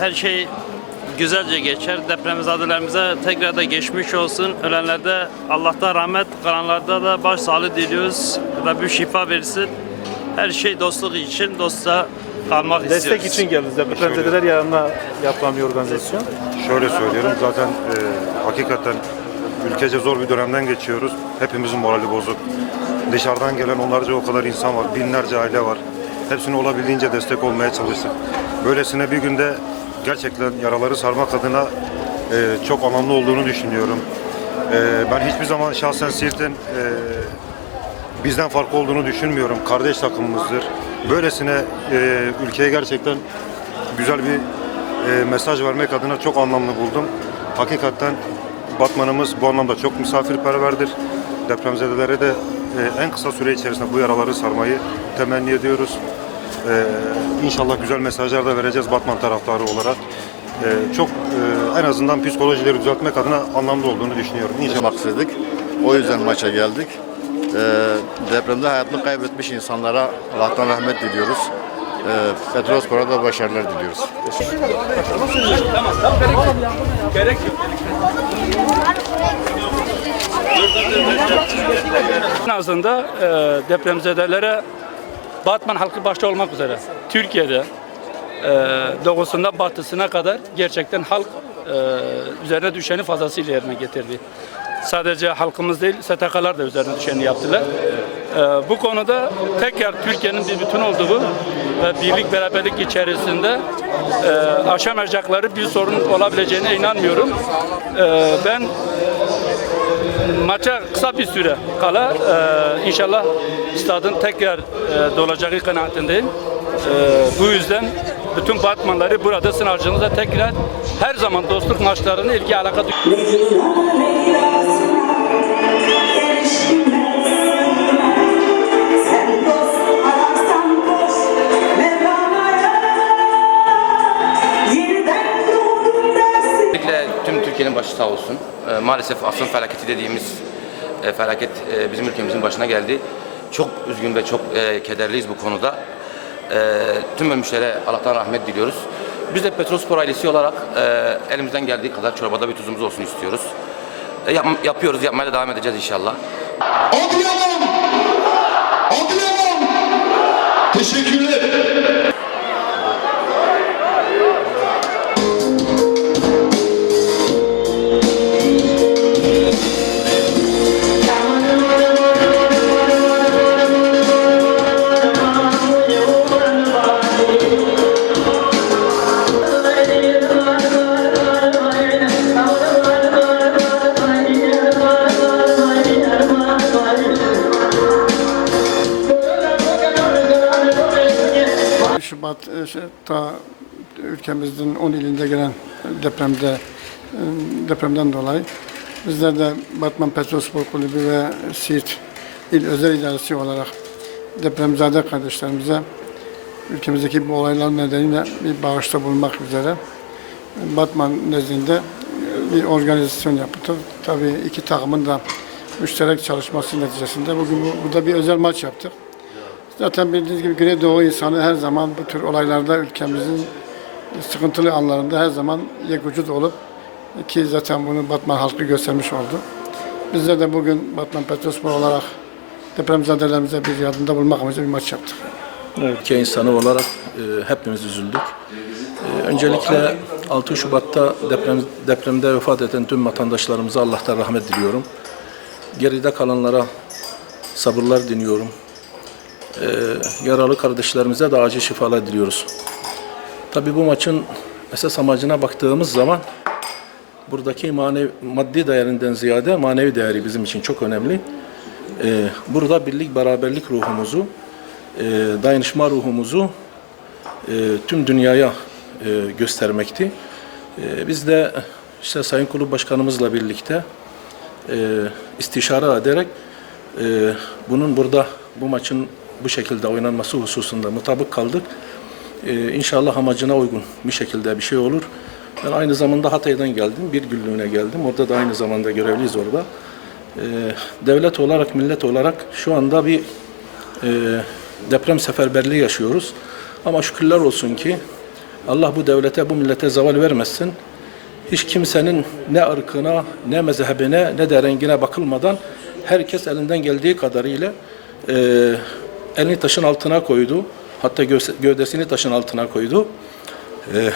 her şey güzelce geçer. Depremzedelerimize tekrar da geçmiş olsun. Ölenlerde Allah'tan rahmet, kalanlarda da başsağlığı diliyoruz. Ve bir şifa versin. Her şey dostluk için, dostça kalmak istiyoruz. Destek için geldiniz. Depremzedeler yararına yapılan bir organizasyon. Şöyle söylüyorum zaten e, hakikaten ülkece zor bir dönemden geçiyoruz. Hepimizin morali bozuk. Dışarıdan gelen onlarca o kadar insan var. Binlerce aile var. Hepsine olabildiğince destek olmaya çalıştık. Böylesine bir günde gerçekten yaraları sarmak adına e, çok anlamlı olduğunu düşünüyorum. E, ben hiçbir zaman şahsen Siirt'in e, bizden farklı olduğunu düşünmüyorum. Kardeş takımımızdır. Böylesine e, ülkeye gerçekten güzel bir e, mesaj vermek adına çok anlamlı buldum. Hakikaten Batman'ımız bu anlamda çok misafirperverdir. Depremzedelere de e, en kısa süre içerisinde bu yaraları sarmayı temenni ediyoruz. E, inşallah güzel mesajlar da vereceğiz Batman taraftarı olarak. E, çok e, en azından psikolojileri düzeltmek adına anlamlı olduğunu düşünüyorum. İnşallah. istedik. O yüzden maça geldik. Ee, depremde hayatını kaybetmiş insanlara Allah'tan rahmet diliyoruz. Ee, Petrospor'a da başarılar diliyoruz. En azından e, depremzedelere Batman halkı başta olmak üzere Türkiye'de e, doğusundan batısına kadar gerçekten halk e, üzerine düşeni fazlasıyla yerine getirdi. Sadece halkımız değil, STK'lar da üzerine düşeni yaptılar. E, bu konuda tekrar Türkiye'nin bir bütün olduğu ve birlik beraberlik içerisinde e, aşamayacakları bir sorun olabileceğine inanmıyorum. E, ben maça kısa bir süre kala e, inşallah stadın tekrar e, dolacağı kanaatindeyim. E, bu yüzden bütün Batmanları burada sınavcınıza tekrar her zaman dostluk maçlarını ilgi alaka Sen başı sağ olsun. Ee, maalesef Afyon felaketi dediğimiz e, felaket e, bizim ülkemizin başına geldi. Çok üzgün ve çok e, kederliyiz bu konuda. E, tüm ölmüşlere Allah'tan rahmet diliyoruz. Biz de Petrospor ailesi olarak e, elimizden geldiği kadar çorbada bir tuzumuz olsun istiyoruz. E, yap- yapıyoruz, yapmaya da devam edeceğiz inşallah. Adıyaman! Adıyaman! Teşekkürler. Şubat e, şey, ülkemizin 10 ilinde gelen depremde e, depremden dolayı bizler de Batman Petrospor Kulübü ve Siirt İl Özel İdaresi olarak depremzade kardeşlerimize ülkemizdeki bu olaylar nedeniyle bir bağışta bulunmak üzere Batman nezdinde e, bir organizasyon yaptık. Tabii iki takımın da müşterek çalışması neticesinde bugün bu- burada bir özel maç yaptık. Zaten bildiğiniz gibi Güneydoğu insanı her zaman bu tür olaylarda ülkemizin sıkıntılı anlarında her zaman yekvücut olup ki zaten bunu Batman halkı göstermiş oldu. Bizler de bugün Batman Petrospor olarak depremzedelerimize bir yardımda bulmak amacıyla bir maç yaptık. Ülke insanı olarak e, hepimiz üzüldük. E, öncelikle 6 Şubat'ta deprem, depremde vefat eden tüm vatandaşlarımıza Allah'tan rahmet diliyorum. Geride kalanlara sabırlar diliyorum. E, yaralı kardeşlerimize de acil şifalar diliyoruz. Tabii bu maçın esas amacına baktığımız zaman buradaki manevi, maddi değerinden ziyade manevi değeri bizim için çok önemli. E, burada birlik beraberlik ruhumuzu, e, dayanışma ruhumuzu e, tüm dünyaya e, göstermekti. E, biz de işte Sayın Kulüp Başkanımızla birlikte e, istişare ederek e, bunun burada bu maçın bu şekilde oynanması hususunda mutabık kaldık. Ee, inşallah amacına uygun bir şekilde bir şey olur. Ben aynı zamanda Hatay'dan geldim, bir günlüğüne geldim. Orada da aynı zamanda görevliyiz orada. Ee, devlet olarak, millet olarak şu anda bir e, deprem seferberliği yaşıyoruz. Ama şükürler olsun ki Allah bu devlete, bu millete zaval vermesin. Hiç kimsenin ne ırkına, ne mezhebine, ne de rengine bakılmadan herkes elinden geldiği kadarıyla e, elini taşın altına koydu. Hatta gövdesini taşın altına koydu. Ee,